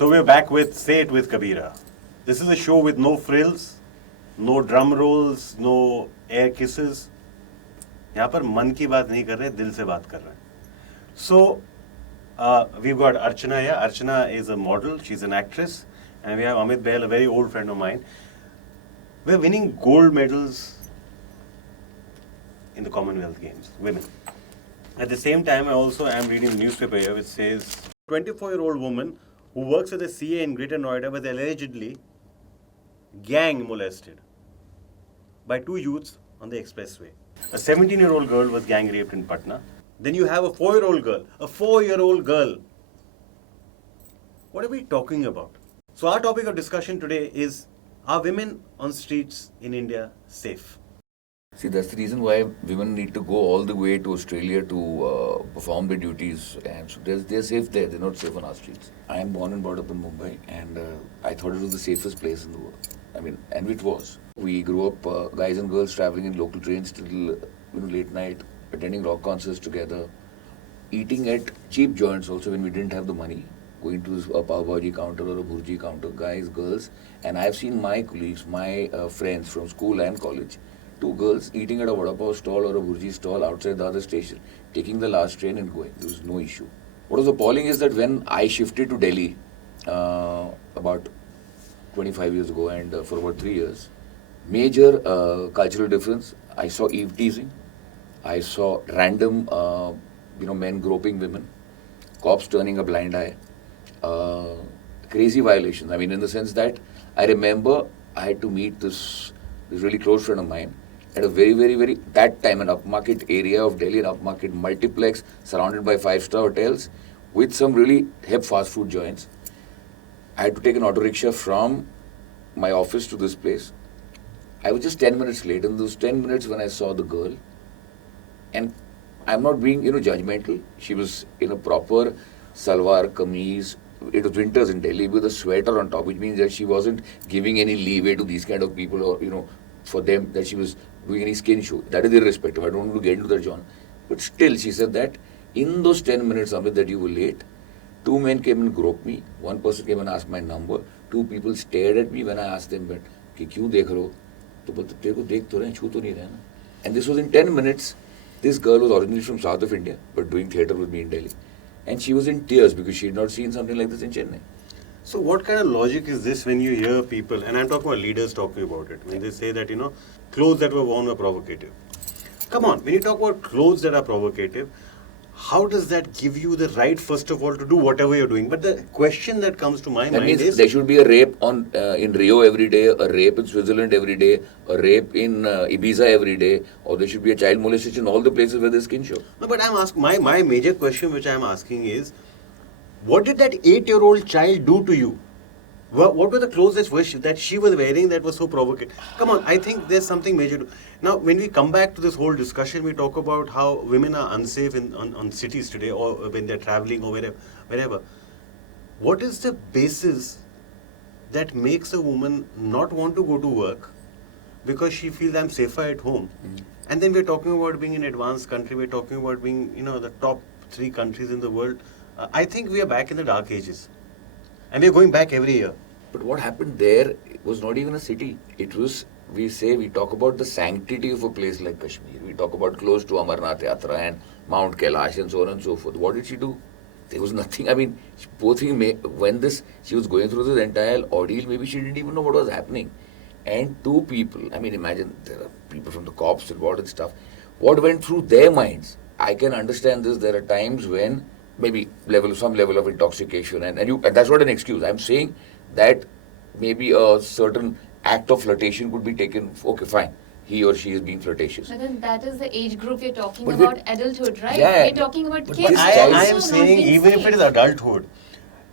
So we're back with Say It with Kabira. This is a show with no frills, no drum rolls, no air kisses. यहाँ पर मन की बात नहीं कर रहे, दिल से बात कर रहे हैं. So we've got Archana here. Archana is a model. She's an actress, and we have Amit Behl, a very old friend of mine. We're winning gold medals in the Commonwealth Games, women. At the same time, I also am reading the newspaper here which says 24-year-old woman who works as a CA in Greater Noida was allegedly gang molested by two youths on the expressway. A 17-year-old girl was gang raped in Patna. Then you have a 4-year-old girl. A 4-year-old girl. What are we talking about? So our topic of discussion today is, are women on streets in India safe? See, that's the reason why women need to go all the way to Australia to perform their duties, and so they're safe there. They're not safe on our streets. I am born and brought up in Mumbai, and I thought it was the safest place in the world. I mean, and it was. We grew up, guys and girls traveling in local trains till late night, attending rock concerts together, eating at cheap joints also when we didn't have the money, going to a pav bhaji counter or a bhurji counter, guys, girls, and I've seen my colleagues, my friends from school and college. Two girls eating at a vada pav stall or a bhurji stall outside the other station, taking the last train and going. There was no issue. What was appalling is that when I shifted to Delhi about 25 years ago and for about 3 years, major cultural difference. I saw eve teasing. I saw random, men groping women, cops turning a blind eye, crazy violations. I mean, in the sense that I remember I had to meet this really close friend of mine at a very, that time an upmarket area of Delhi, an upmarket multiplex surrounded by 5-star hotels with some really hip fast food joints. I had to take an auto rickshaw from my office to this place. I was just 10 minutes late. In those 10 minutes when I saw the girl, and I'm not being, judgmental. She was in a proper salwar, kameez. It was winters in Delhi with a sweater on top, which means that she wasn't giving any leeway to these kind of people or, for them that she was doing any skin show. That is irrespective. I don't want to get into that, John. But still, she said that in those 10 minutes, Amit, that you were late, 2 men came and groped me. 1 person came and asked my number. 2 people stared at me when I asked them, but, "Kyun dekh rahe ho?" To bolte, "Tere ko dekh to rahe hain, chhu to nahi rahe na." And this was in 10 minutes. This girl was originally from south of India, but doing theatre with me in Delhi. And she was in tears because she had not seen something like this in Chennai. So what kind of logic is this when you hear people, and I'm talking about leaders talking about it, when they say that, clothes that were worn were provocative. Come on, when you talk about clothes that are provocative, how does that give you the right, first of all, to do whatever you're doing? But the question that comes to my mind is... there should be a rape in Rio every day, a rape in Switzerland every day, a rape in Ibiza every day, or there should be a child molestation in all the places where there's skin show. No, but I'm asking, my major question which I'm asking is, what did that 8-year-old child do to you? What were the clothes that she was wearing that was so provocative? Come on, I think there's something major. Now, when we come back to this whole discussion, we talk about how women are unsafe on cities today, or when they're traveling or wherever. What is the basis that makes a woman not want to go to work because she feels I'm safer at home? Mm-hmm. And then we're talking about being an advanced country, we're talking about being, the top 3 countries in the world. I think we are back in the dark ages. And we're going back every year. But what happened there was not even a city. It was, we talk about the sanctity of a place like Kashmir. We talk about close to Amarnath Yatra and Mount Kailash and so on and so forth. What did she do? There was nothing. I mean, when she was going through this entire ordeal, maybe she didn't even know what was happening. And 2 people, I mean, imagine there are people from the cops involved and stuff. What went through their minds? I can understand this. There are times when maybe some level of intoxication, and that's not an excuse. I'm saying that maybe a certain act of flirtation could be taken. Okay, fine. He or she is being flirtatious. But then that is the age group you're talking about, adulthood, right? Yeah, we're talking about kids. I am saying even if it is adulthood,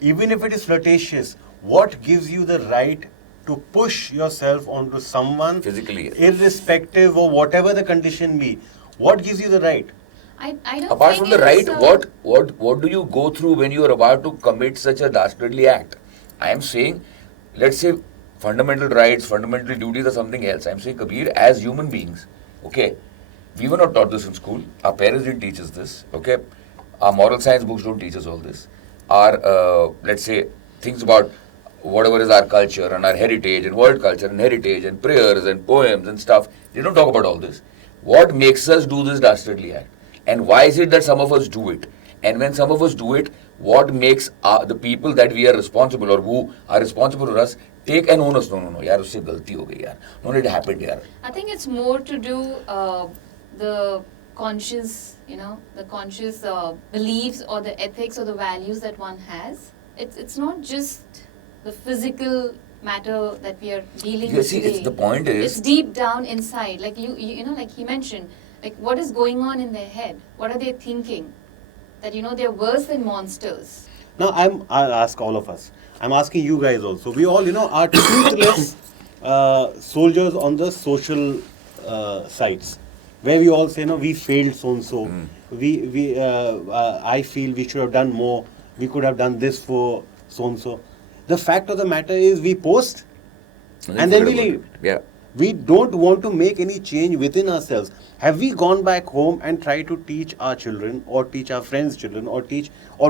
even if it is flirtatious, what gives you the right to push yourself onto someone physically, irrespective of whatever the condition be? What gives you the right? I don't Apart from the right, what do you go through when you are about to commit such a dastardly act? I am saying, let's say fundamental rights, fundamental duties are something else. I am saying, Kabir, as human beings, okay, we were not taught this in school. Our parents didn't teach us this, okay. Our moral science books don't teach us all this. Our, let's say, things about whatever is our culture and our heritage and world culture and heritage and prayers and poems and stuff. They don't talk about all this. What makes us do this dastardly act? And why is it that some of us do it? And when some of us do it, what makes the people that we are responsible or who are responsible for us take an onus? No, yaar, usse galti ho gayi yaar. No, it happened yaar. I think it's more to do the conscious, the conscious beliefs or the ethics or the values that one has. It's not just the physical matter that we are dealing with today. It's the point is... It's deep down inside. Like like he mentioned, like what is going on in their head? What are they thinking? That, they're worse than monsters. Now, I'll ask all of us. I'm asking you guys also. We all, are truthless soldiers on the social sites, where we all say, we failed so-and-so. I feel we should have done more. We could have done this for so-and-so. The fact of the matter is we post and then we leave. Yeah. We don't want to make any change within ourselves. Have we gone back home and tried to teach our children or teach our friends' children or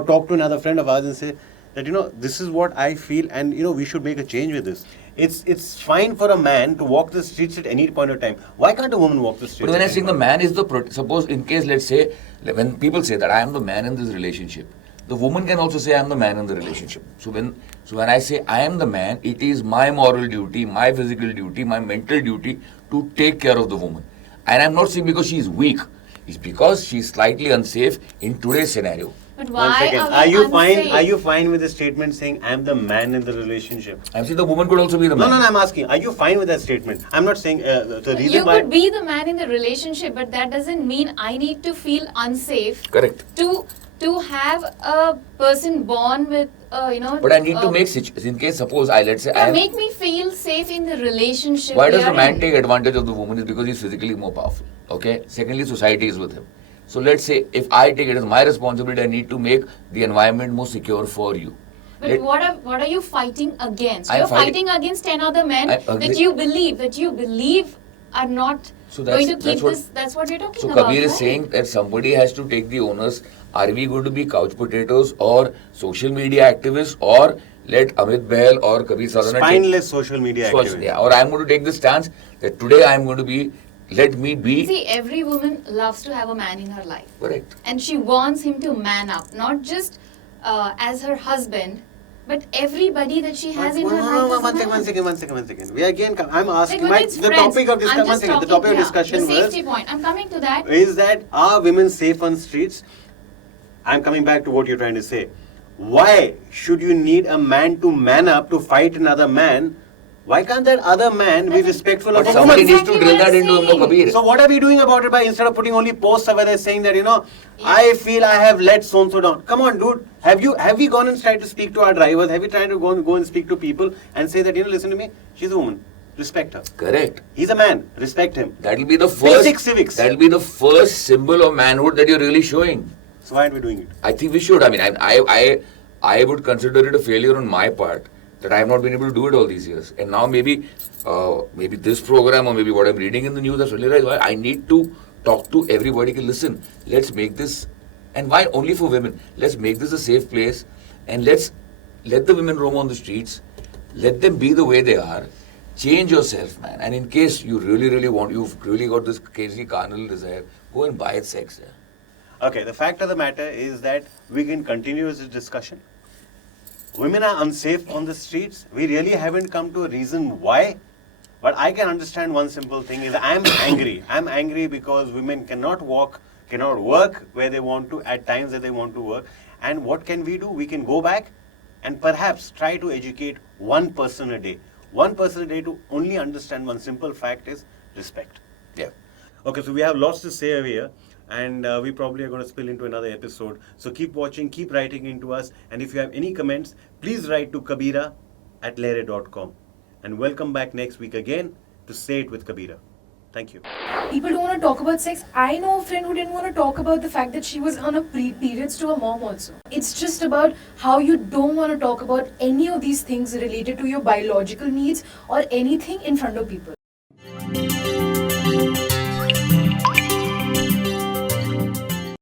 talk to another friend of ours and say that, this is what I feel and, we should make a change with this. It's fine for a man to walk the streets at any point of time. Why can't a woman walk the streets? But when I say the man is suppose in case, let's say, when people say that I am the man in this relationship, the woman can also say I am the man in the relationship. So when I say I am the man, it is my moral duty, my physical duty, my mental duty to take care of the woman. And I'm not saying because she is weak. It's because she is slightly unsafe in today's scenario. But why? 1 second. Are you fine? Are you fine with the statement saying I am the man in the relationship? I'm saying the woman could also be the man. No. I'm asking. Are you fine with that statement? I'm not saying the reason you why. You could be the man in the relationship, but that doesn't mean I need to feel unsafe. Correct. To have a person born with, But I need to make in case suppose let's say make me feel safe in the relationship. Why does the man take advantage of the woman? Is because he's physically more powerful. Okay. Secondly, society is with him. So let's say if I take it as my responsibility, I need to make the environment more secure for you. But what are you fighting against? You're fighting against 10 other men that you believe are not going to keep this. That's what we're talking about. So Kabir is saying that somebody has to take the onus. Are we going to be couch potatoes or social media activists, or let Amit Behl or Kabir Sadanand spineless social media activists? Yeah, or I'm going to take the stance that today I'm going to be. Let me be. See, every woman loves to have a man in her life. Correct. And she wants him to man up, not just as her husband, but everybody that she has in her life. One second. We again, I'm asking, the topic of discussion, the topic of discussion the safety point. I'm coming to that. Is that are women safe on streets? I'm coming back to what you're trying to say. Why should you need a man to man up to fight another man? Why can't that other man be respectful of a woman? Somebody needs to drill that into him, Kabir. So what are we doing about it by instead of putting only posts where they're saying that, I feel I have let so-and-so down. Come on, dude. Have we gone and tried to speak to our drivers? Have we tried to go and speak to people and say that, listen to me, she's a woman. Respect her. Correct. He's a man. Respect him. That will be the first basic civics. That will be the first symbol of manhood that you're really showing. So why aren't we doing it? I think we should. I mean, I would consider it a failure on my part that I have not been able to do it all these years. And now maybe this program or maybe what I'm reading in the news has realized why I need to talk to everybody. Listen, let's make this, and why only for women? Let's make this a safe place, and let's let the women roam on the streets. Let them be the way they are. Change yourself, man. And in case you really, really want, you've really got this crazy carnal desire, go and buy sex. Yeah. Okay, the fact of the matter is that we can continue this discussion. Women are unsafe on the streets. We really haven't come to a reason why. But I can understand one simple thing is I'm angry. I'm angry because women cannot work where they want to at times that they want to work. And what can we do? We can go back and perhaps try to educate one person a day. One person a day to only understand one simple fact is respect. Yeah. Okay, so we have lots to say over here. And we probably are going to spill into another episode. So keep watching, keep writing into us. And if you have any comments, please write to kabira@lehre.com. And welcome back next week again to Say It with Kabira. Thank you. People don't want to talk about sex. I know a friend who didn't want to talk about the fact that she was on a periods to her mom also. It's just about how you don't want to talk about any of these things related to your biological needs or anything in front of people.